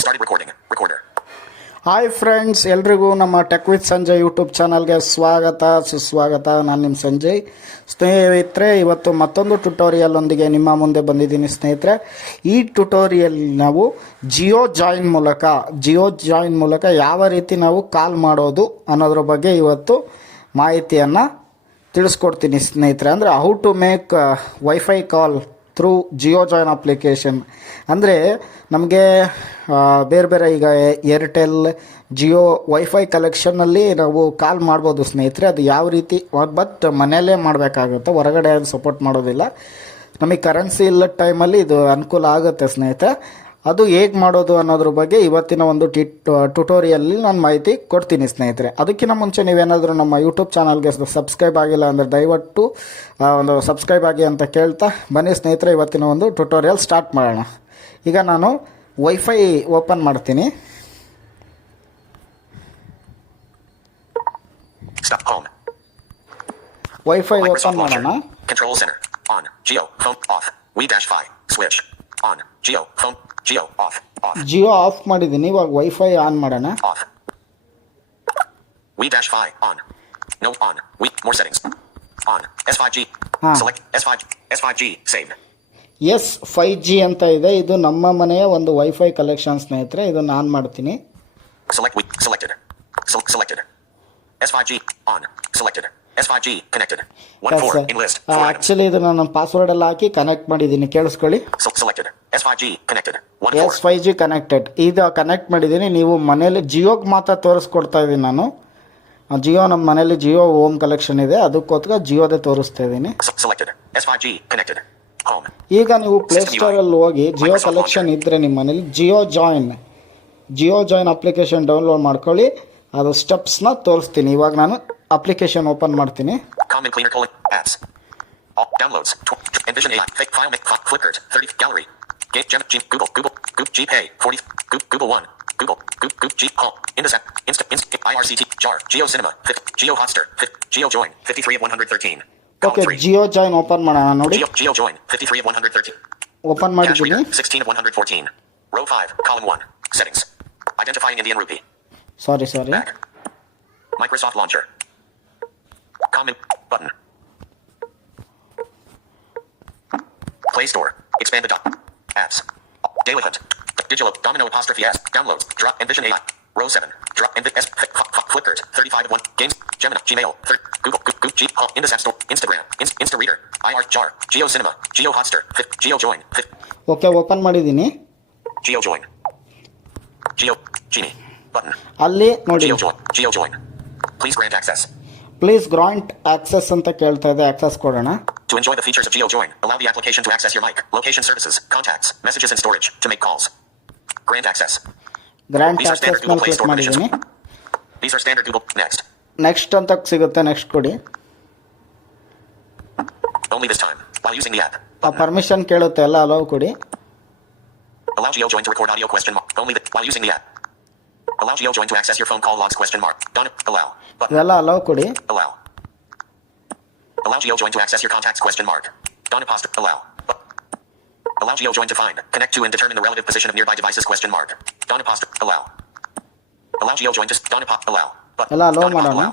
Started recording. Recorder. Hi friends, ಎಲ್ರಿಗೂ ನಮ್ಮ tech with Sanjay YouTube ಚಾನಲ್ಗೆ ಸ್ವಾಗತ ಸುಸ್ವಾಗತ. ನಾನು ನಿಮ್ಮ ಸಂಜಯ್. ಸ್ನೇಹಿತರೆ, ಇವತ್ತು ಮತ್ತೊಂದು ಟ್ಯುಟೋರಿಯಲ್ ಒಂದಿಗೆ ನಿಮ್ಮ ಮುಂದೆ ಬಂದಿದ್ದೀನಿ ಸ್ನೇಹಿತರೆ. ಈ ಟ್ಯುಟೋರಿಯಲ್ ನಾವು ಜಿಯೋ ಜಾಯಿನ್ ಮೂಲಕ ಯಾವ ರೀತಿ ನಾವು ಕಾಲ್ ಮಾಡೋದು ಅನ್ನೋದ್ರ ಬಗ್ಗೆ ಇವತ್ತು ಮಾಹಿತಿಯನ್ನು ತಿಳಿಸ್ಕೊಡ್ತೀನಿ ಸ್ನೇಹಿತರೆ. ಅಂದರೆ how to make WiFi call through Jio join application. ಅಂದರೆ ನಮಗೆ ಬೇರೆ ಬೇರೆ ಈಗ ಏರ್ಟೆಲ್ ಜಿಯೋ ವೈಫೈ ಕಲೆಕ್ಷನ್ನಲ್ಲಿ ನಾವು ಕಾಲ್ ಮಾಡ್ಬೋದು ಸ್ನೇಹಿತರೆ. ಅದು ಯಾವ ರೀತಿ, ಬಟ್ ಮನೆಯಲ್ಲೇ ಮಾಡಬೇಕಾಗುತ್ತೆ, ಹೊರಗಡೆ ಸಪೋರ್ಟ್ ಮಾಡೋದಿಲ್ಲ. ನಮಗೆ ಕರೆನ್ಸಿ ಇಲ್ಲ ಟೈಮಲ್ಲಿ ಇದು ಅನುಕೂಲ ಆಗುತ್ತೆ ಸ್ನೇಹಿತರೆ. ಅದು ಹೇಗೆ ಮಾಡೋದು ಅನ್ನೋದ್ರ ಬಗ್ಗೆ ಇವತ್ತಿನ ಒಂದು ಟ್ಯುಟೋರಿಯಲ್ಲಿ ನಾನು ಮಾಹಿತಿ ಕೊಡ್ತೀನಿ ಸ್ನೇಹಿತರೆ. ಅದಕ್ಕಿಂತ ಮುಂಚೆ ನೀವೇನಾದರೂ ನಮ್ಮ ಯೂಟ್ಯೂಬ್ ಚಾನಲ್ಗೆ ಸಬ್ಸ್ಕ್ರೈಬ್ ಆಗಿಲ್ಲ ಅಂದರೆ ದಯವಿಟ್ಟು ಒಂದು ಸಬ್ಸ್ಕ್ರೈಬ್ ಆಗಿ ಅಂತ ಕೇಳ್ತಾ ಬನ್ನಿ ಸ್ನೇಹಿತರೆ. ಇವತ್ತಿನ ಒಂದು ಟ್ಯುಟೋರಿಯಲ್ ಸ್ಟಾರ್ಟ್ ಮಾಡೋಣ. ಈಗ ನಾನು ವೈಫೈ ಓಪನ್ ಮಾಡ್ತೀನಿ. ವೈಫೈ ಓಪನ್ ಮಾಡೋಣ. Control center on. Geo phone off. We-Fi switch on. Geo phone. Geo off. Jio of ಮಾಡಿದ್ದೀನಿ. ಇವಾಗ ವೈಫೈ ಆನ್ ಮಾಡೋಣ. Off. We-Fi on. No on. More settings. On. S5G. Select S5G saved. S5G ಅಂತ ಇದೆ. ಇದು ನಮ್ಮ ಮನೆಯ ಒಂದು ವೈಫೈ ಕಲೆಕ್ಷನ್ ಸ್ನೇಹಿತರೆ. ಇದನ್ನು ಆನ್ ಮಾಡ್ತೀನಿ. Selected. S5G on. Selected. S5G connected. 1-4 in list. Actually ಇದನ್ನ ನಾನು ಪಾಸ್ವರ್ಡ್ ಎಲ್ಲ ಹಾಕಿ ಕನೆಕ್ಟ್ ಮಾಡಿದ್ದೀನಿ, ಕೇಳಿಸ್ಕೊಳ್ಳಿ. Selected. S5G connected. S5G connected. ಇದು ಕನೆಕ್ಟ್ ಮಾಡಿದ್ದೀನಿ. ನೀವು ಮನೇಲಿ ಜಿಯೋಗೆ ಮಾತ್ರ ತೋರಿಸ್ಕೊಡ್ತಾ ಇದ್ದೀನಿ ನಾನು. ಜಿಯೋ ನಮ್ಮ ಮನೇಲಿ ಜಿಯೋ ಹೋಮ್ ಕಲೆಕ್ಷನ್ ಇದೆ, ಅದಕ್ಕೋಸ್ಕರ ಜಿಯೋದೇ ತೋರಿಸ್ತಾ ಇದ್ದೀನಿ. Selected. S5G connected. Home. ಈಗ ನೀವು ಪ್ಲೇಸ್ಟೋರಲ್ಲಿ ಹೋಗಿ ಜಿಯೋ ಕಲೆಕ್ಷನ್ ಇದ್ದರೆ ನಿಮ್ಮ ಮನೇಲಿ ಜಿಯೋ ಜಾಯಿನ್ ಅಪ್ಲಿಕೇಶನ್ ಡೌನ್ಲೋಡ್ ಮಾಡ್ಕೊಳ್ಳಿ. ಅದು ಸ್ಟೆಪ್ಸ್ನ ತೋರಿಸ್ತೀನಿ. ಇವಾಗ ನಾನು ಅಪ್ಲಿಕೇಶನ್ ಓಪನ್ ಮಾಡ್ತೀನಿ. Common cleaner apps. Downloads. Envision AI. Fake file. Flickr. 30 gallery. Google. GPay. 40. Google One. Google. G Call. Indosat. IRCT. Jar. Geo Cinema. Geo Hotstar. Geo Join. 53 of 113. Okay, Jio join open ಮಾಡೋಣ. ನೋಡಿ, Geo Join. 53 of 113. Open ಮಾಡಿದ್ದೀನಿ. 16 of 114. Row 5. Column 1. Settings. Identifying Indian rupee. Sorry Back. Microsoft Launcher. Comment button. Play Store. Expand the dock. Apps. Daily Hunt. Digital. Domino apostrophe S. Downloads. Drop. Envision AI. Row 7. Drop. S. Flickr. 35 of 1. Games. Gemini. Gmail. Google. G. Indosat Store. Instagram. Instareader. IR. Jar. Geo Cinema. Geo Hotstar. Geo Join. Okay, open ಮಾಡಿದ್ದೀನಿ. Geo Join. Geo Genie. Button. ಅಲ್ಲಿ ನೋಡಿ, Geo Join. Please grant access. Please grant access ಅಂತ ಕೇಳ್ತಾ ಇದೆ. Access ಕೊಡೋಣ. To enjoy the features of GeoJoin, allow the application to access your mic, location services, contacts, messages and storage to make calls. Grant access. Grant These are access standard Google ಮೇಲೆ Play click Store permissions. ಮಾಡಿದ್ದೀನಿ. These are standard Google. Next. Next ಅಂತ ಸಿಗುತ್ತೆ. Next ಕೊಡಿ. Only this time while using the app. Permission ಕೇಳುತ್ತೆ, ಎಲ್ಲ hello ಕೊಡಿ. Allow GeoJoin to record audio question mark. While using the app. Allow GeoJoin to access your phone call logs question mark. Done. Allow. Button. ಇವೆಲ್ಲ hello ಕೊಡಿ. Allow. Allow GeoJoin to access your contacts question mark. Done. Allow. Allow GeoJoin to find, connect to and determine the relative position of nearby devices question mark. Done. Allow. Allow GeoJoin to done. Allow. ಎಲ್ಲ hello ಮಾಡೋಣ.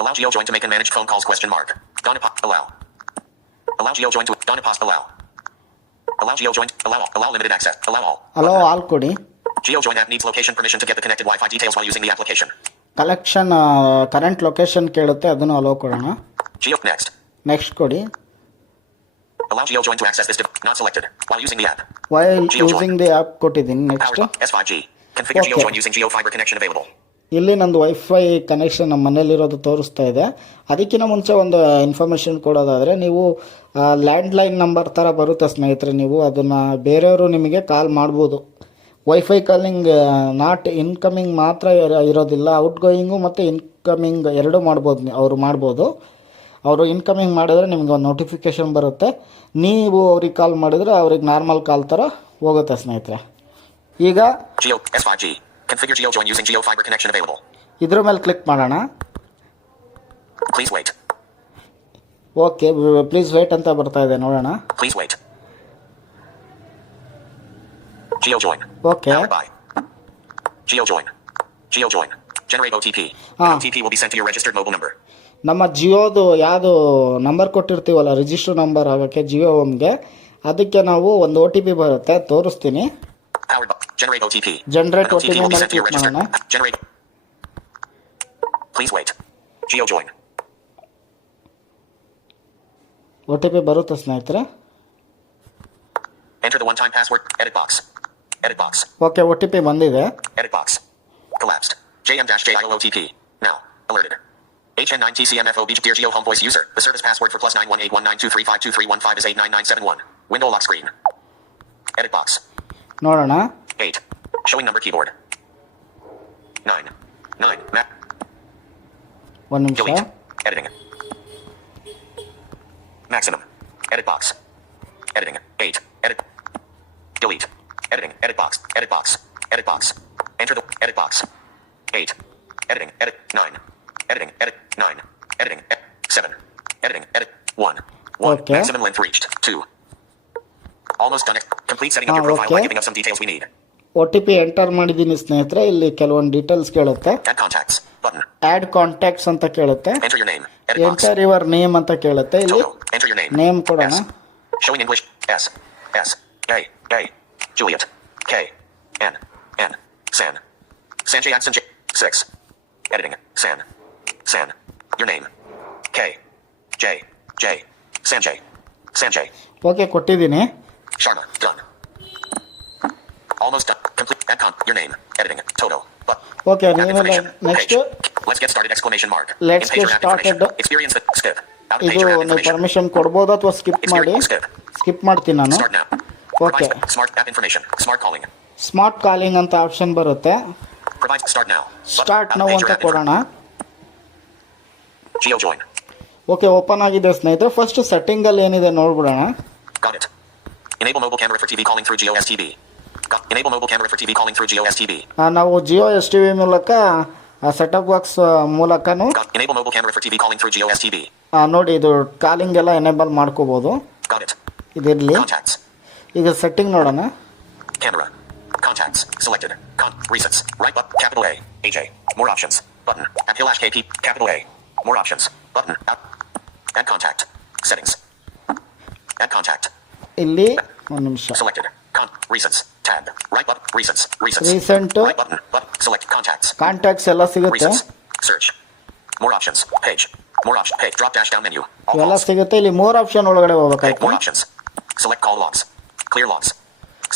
Allow GeoJoin to make and manage phone calls question mark. Done. Allow. Allow GeoJoin to done. Allow. Allow GeoJoin. Allow limited access. Allow all. Hello all ಕೊಡಿ. GeoJoin app needs location permission to get the connected Wi-Fi details while using the application. Collection current location ಕೇಳುತ್ತೆ, ಅದನ್ನು hello ಕೊಡೋಣ. Next. Next ಕೊಡಿ. Allow GeoJoin to access this not selected while using the app. While using the app ಕೊಟ್ಟಿದ್ದೀನಿ. Next S5G. Configure GeoJoin using GeoFiber connection available. ಇಲ್ಲಿ ನಂದು wifi connection ನಮ್ಮ ಮನೇಲಿರೋದು ತೋರಿಸ್ತಾ ಇದೆ. ಅದಕ್ಕಿಂತ ಮುಂಚೆ ಒಂದು ಇನ್ಫಾರ್ಮೇಷನ್ ಕೊಡೋದಾದರೆ, ನೀವು ಲ್ಯಾಂಡ್ಲೈನ್ ನಂಬರ್ ಥರ ಬರುತ್ತೆ ಸ್ನೇಹಿತರೆ. ನೀವು ಅದನ್ನು ಬೇರೆಯವರು ನಿಮಗೆ ಕಾಲ್ ಮಾಡ್ಬೋದು. ವೈಫೈ ಕಾಲಿಂಗ್ ನಾಟ್ ಇನ್ಕಮಿಂಗ್ ಮಾತ್ರ ಇರೋದಿಲ್ಲ, ಔಟ್ಗೋಯಿಂಗು ಮತ್ತು ಇನ್ಕಮಿಂಗ್ ಎರಡೂ ಮಾಡ್ಬೋದು. ಅವರು ಇನ್ಕಮಿಂಗ್ ಮಾಡಿದ್ರೆ ನಿಮಗೆ ಒಂದು ನೋಟಿಫಿಕೇಷನ್ ಬರುತ್ತೆ. ನೀವು ಅವ್ರಿಗೆ ಕಾಲ್ ಮಾಡಿದರೆ ಅವ್ರಿಗೆ ನಾರ್ಮಲ್ ಕಾಲ್ ಥರ ಹೋಗುತ್ತೆ ಸ್ನೇಹಿತರೆ. ಈಗ S5G. Configure GeoJoin using GeoFiber connection available. ಇದ್ರ ಮೇಲೆ ಕ್ಲಿಕ್ ಮಾಡೋಣ. Please wait. Okay, please wait ಅಂತ ಬರ್ತಾ ಇದೆ, ನೋಡೋಣ. Please wait. GeoJoin. Okay Powered by GeoJoin. GeoJoin. Generate OTP. Ah. An OTP will be sent to your registered mobile number. ನಮ್ಮ ಜಿಯೋದು ಯಾವುದು number ಕೊಟ್ಟಿರ್ತೀವಲ್ಲ register number ಆಗೋಕ್ಕೆ ಜಿಯೋ ಹೋಮ್ಗೆ ಅದಕ್ಕೆ ನಾವು ಒಂದು ಒ ಟಿ ಪಿ ಬರುತ್ತೆ ತೋರಿಸ್ತೀನಿ. Powered by Generate OTP. Generate An O T OTP P will be ಮೇಲೆ sent to your click registered. ಮಾಡೋಣ. Generate. Please wait. GeoJoin. O T P ಬರುತ್ತೆ ಸ್ನೇಹಿತರೆ. Enter the one-time password. Edit box. Edit box. Okay O T P ಬಂದಿದೆ. Edit box. Collapsed. JM-JIO OTP. Now. Alerted. HN9TCMFOB. Dear Geo Home Voice User. The service password for +91819235231 is 89971. Window lock screen. Edit box. ನೋಡೋಣ. 8. Showing number keyboard. 9. 9. Map. ಒಂದು ನಿಮಿಷ. Delete. Editing. Maximum. Edit box. Editing. 8. Edit. Delete. Editing. Edit box. Edit box. Edit box. Enter the edit box. 8. Editing. Edit. 9. Editing. Edit. 9. Editing. 7. Editing. Edit. 1. 1. Okay. Maximum length reached. 2. Almost done. Complete setting up your Ah, profile okay. by giving us some details we need. O T P enter ಮಾಡಿದ್ದೀನಿ ಸ್ನೇಹಿತರೆ. ಇಲ್ಲಿ ಕೆಲವೊಂದು details ಕೇಳುತ್ತೆ. Add contacts. Button. Add contacts ಅಂತ ಕೇಳುತ್ತೆ. Enter your name. Edit box. Enter your name ಅಂತ ಕೇಳುತ್ತೆ. ಇಲ್ಲಿ Toto. Enter your name. Name ಕೊಡೋಣ. S. Showing English. S. S. A. A. Juliet. K. N. N. San. Sanjay Sanjay. 6. Editing. San. San. Your name. K. J. J. Sanjay. Sanjay. Okay ಕೊಟ್ಟಿದ್ದೀನಿ. Sharma. Done. Almost done. Complete. Add your name. Editing. Toto. But. Okay Add ನೀವೆಲ್ಲ information. Next Page. Let's get started! Exclamation mark. Let's In page get or add information. started. Experience it. Skip. Out of page ಇದು or add ನೀವು information. Permission ಕೊಡ್ಬೋದು ಅಥವಾ skip ಮಾಡಿ. Experience. Skip. Skip ಮಾಡ್ತೀನಿ ನಾನು. Start now. Okay. Provides smart app information. Smart calling. Smart calling ಅಂತ option ಬರುತ್ತೆ. Provides start now. Start Button. Now Out of page ಅಂತ or add ಕೊಡೋಣ. GeoJoin. ಓಕೆ ಓಪನ್ ಆಗಿದೆ ಸ್ನೇಹಿತರೆ. ಫಸ್ಟ್ ಸೆಟ್ಟಿಂಗಲ್ಲಿ ಏನಿದೆ ನೋಡ್ಬಿಡೋಣ. Got it. Enable mobile camera for TV calling through GeoSTB. Enable mobile camera for TV calling through GeoSTB. ನಾವು Jio S T V ಮೂಲಕ setup box ಮೂಲಕನೂ Enable mobile camera for TV calling through GeoSTB. ನೋಡಿ ಇದು calling ಎಲ್ಲ enable ಮಾಡ್ಕೋಬೋದು. Got it. ಇದಿರಲಿ. Contacts. ಈಗ setting ನೋಡೋಣ. Camera. Contacts. Selected. Resets. Right button. Capital A. AJ. More options. Button. Add Hill KP. Capital A. More options. Button. Add contact. Settings. Add contact. ಇಲ್ಲಿ ಒಂದು ನಿಮಿಷ. Selected. Resets. Tab. Right button. Resets. Resets. Recent. Right button. Button. Select contacts. Contacts ಎಲ್ಲ ಸಿಗುತ್ತೆ. Resets. Search. More options. Page. More options. Page. Drop dash down menu. All ಇವೆಲ್ಲ calls. ಸಿಗುತ್ತೆ. ಇಲ್ಲಿ more option ಒಳಗಡೆ Page. ಹೋಗ್ಬೇಕಾಯ್ತು. More options. Select call logs. Clear logs.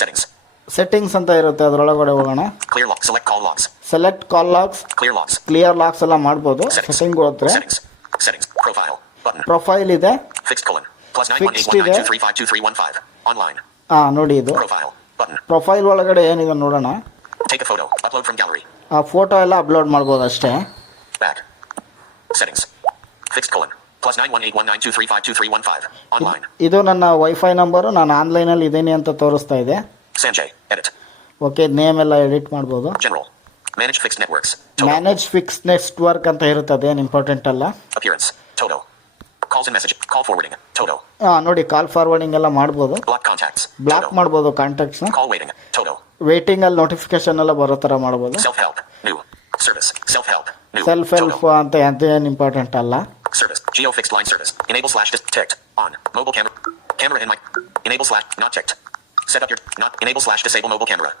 Settings. Settings ಅಂತ ಇರುತ್ತೆ ಅದರೊಳಗಡೆ ಹೋಗೋಣ. Clear log. Select call logs. Select call logs, Clear logs. Clear logs ಎಲ್ಲ ಮಾಡ್ಬೋದು. Settings. ಸೆಟ್ಟಿಂಗ್ ಹೋದ್ರೆ Settings. Settings. Profile. Button. Profile ಇದೆ. Fixed colon. Plus Fixed 9181923523115. Online. ನೋಡಿ ಇದು Profile. Button. ಪ್ರೊಫೈಲ್ ಒಳಗಡೆ ಏನಿದೆ ನೋಡೋಣ. Take a photo. Upload from gallery. ಆ ಫೋಟೋ ಎಲ್ಲ ಅಪ್ಲೋಡ್ ಮಾಡ್ಬೋದು ಅಷ್ಟೇ. Back. Settings. Fixed colon. Plus 9181923523115. Online. ಇದು ನನ್ನ ವೈಫೈ ನಂಬರು. ನಾನು ಆನ್ಲೈನಲ್ಲಿ ಇದ್ದೀನಿ ಅಂತ ತೋರಿಸ್ತಾ ಇದೆ. Sanjay. Edit. ಓಕೆ ನೇಮ್ ಎಲ್ಲ ಎಡಿಟ್ ಮಾಡ್ಬೋದು. General. Manage fixed networks. Toto. Manage fix network ಅಂತ ಇರುತ್ತೆ. ಅದೇನು ಇಂಪಾರ್ಟೆಂಟ್ ಅಲ್ಲ. Appearance. Toto. Calls and message. Call forwarding. Toto. ನೋಡಿ ಕಾಲ್ ಫಾರ್ವರ್ಡಿಂಗ್ ಎಲ್ಲ ಮಾಡ್ಬೋದು. Block contacts. Block Toto. ಮಾಡ್ಬೋದು ಕಾಂಟ್ಯಾಕ್ಟ್ಸ್ನ. Call waiting. Toto. ವೇಟಿಂಗಲ್ಲಿ ನೋಟಿಫಿಕೇಶನ್ ಎಲ್ಲ ಬರೋ ಥರ ಮಾಡ್ಬೋದು. Self-help. New. Service. Self-help. New. Self help Toto. ಅಂತ ಅದೇನು ಇಂಪಾರ್ಟೆಂಟ್ ಅಲ್ಲ. Service. Geo fixed line service. Enable slash ticked. On. Mobile camera. Camera in mic. Enable slash not ticked. Set up your not enable slash disable mobile camera.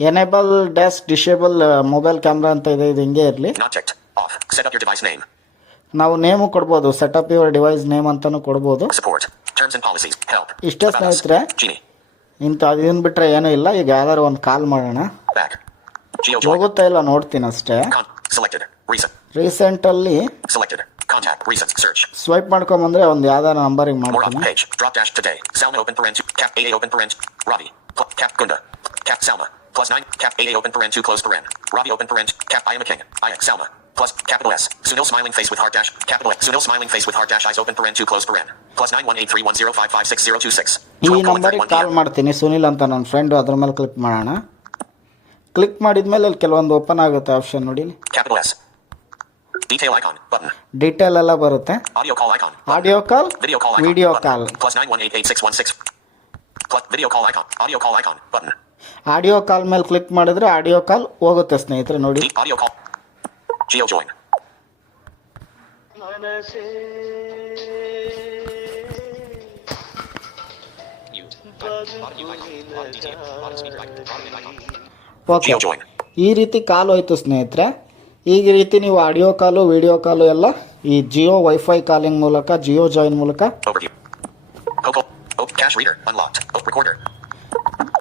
Enable dash disable mobile camera ಅಂತ ಇದೆ. ಇದು ಹಿಂಗೆ ಇರಲಿ. Not ticked. Off. Set up your device name. ನಾವು name ಕೊಡ್ಬೋದು. Setup your device name ಅಂತಾನು ಕೊಡ್ಬೋದು. Support. Terms and policies. Help. ಇಷ್ಟೇ About us. ಸ್ನೇಹಿತರೆ. Genie. ಇಂಥ ಅದನ್ನು ಬಿಟ್ಟರೆ ಏನೂ ಇಲ್ಲ. ಈಗ ಯಾವ್ದಾದ್ರು ಒಂದು ಕಾಲ್ ಮಾಡೋಣ. Back. GeoJoin. ಹೋಗುತ್ತಾ ಇಲ್ಲ ನೋಡ್ತೀನಿ ಅಷ್ಟೇ. Selected. Recent. ರೀಸೆಂಟಲ್ಲಿ Selected. Contact. Recent. Search. Swipe ಮಾಡ್ಕೊಂಬಂದ್ರೆ ಒಂದು ಯಾವ್ದಾರ ನಂಬರಿಗೆ More up ಮಾಡ್ತೀನಿ. page. Drop dash today. Salma open parent 2. Cap AA open parent. Ravi. Cap Gunda. Cap Salma. Plus 9. Cap AA open parent 2 close parent. Ravi open parent. Cap I am a king. I Salma. Plus capital S. Sunil smiling face with heart dash. Capital S. Sunil smiling face with heart dash eyes open parent 2 close parent. Plus 9183105566026. ಈ 12:31 ನಂಬರಿಗೆ ಕಾಲ್ PM. ಮಾಡ್ತೀನಿ. ಸುನಿಲ್ ಅಂತ ನನ್ನ friend. ಅದ್ರ ಮೇಲೆ click ಮಾಡೋಣ. Click ಮಾಡಿದ್ಮೇಲೆ ಅಲ್ಲಿ ಕೆಲವೊಂದು ಓಪನ್ ಆಗುತ್ತೆ ಆಪ್ಷನ್ ನೋಡಿ. Capital S. Detail icon. Button. Detail ಎಲ್ಲ ಬರುತ್ತೆ. Audio call icon. ಆಡಿಯೋ ಕಾಲ್, Video call icon. Video Button. ಕಾಲ್. Plus 9188616. Plus video call icon. Audio call icon. Button. Audio call ಮೇಲೆ ಕ್ಲಿಕ್ ಮಾಡಿದ್ರೆ ಆಡಿಯೋ ಕಾಲ್ ಹೋಗುತ್ತೆ ಸ್ನೇಹಿತರೆ ನೋಡಿ. Delete audio call. Geo join. Okay, Geo join. ಈ ರೀತಿ ಕಾಲ್ ಹೋಯ್ತು ಸ್ನೇಹಿತರೆ. ಈ ರೀತಿ ನೀವು ಆಡಿಯೋ ಕಾಲು ವಿಡಿಯೋ ಕಾಲು ಎಲ್ಲ ಈ ಜಿಯೋ ವೈಫೈ ಕಾಲಿಂಗ್ ಮೂಲಕ ಜಿಯೋ ಜಾಯಿನ್ ಮೂಲಕ Overview. Coco. Cache reader unlocked. Recorder.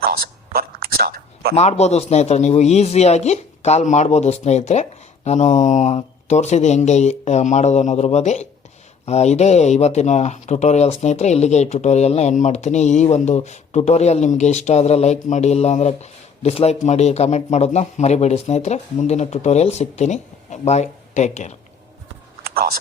Pause. Button. Stop. Button. ಮಾಡ್ಬೋದು ಸ್ನೇಹಿತರೆ. ನೀವು ಈಸಿಯಾಗಿ ಕಾಲ್ ಮಾಡ್ಬೋದು ಸ್ನೇಹಿತರೆ. ನಾನು ತೋರಿಸಿದೆ ಹೆಂಗೆ ಮಾಡೋದು ಅನ್ನೋದ್ರ ಬಗ್ಗೆ. ಇದೇ ಇವತ್ತಿನ ಟ್ಯುಟೋರಿಯಲ್ ಸ್ನೇಹಿತರೆ. ಇಲ್ಲಿಗೆ ಈ ಟ್ಯುಟೋರಿಯಲ್ನ ಎಂಡ್ ಮಾಡ್ತೀನಿ. ಈ ಒಂದು ಟ್ಯುಟೋರಿಯಲ್ ನಿಮಗೆ ಇಷ್ಟ ಆದರೆ ಲೈಕ್ ಮಾಡಿ, ಇಲ್ಲ ಅಂದರೆ ಡಿಸ್ಲೈಕ್ ಮಾಡಿ, ಕಮೆಂಟ್ ಮಾಡೋದನ್ನ ಮರಿಬೇಡಿ ಸ್ನೇಹಿತರೆ. ಮುಂದಿನ ಟ್ಯುಟೋರಿಯಲ್ ಸಿಗ್ತೀನಿ. ಬಾಯ್, ಟೇಕ್ ಕೇರ್. Pause.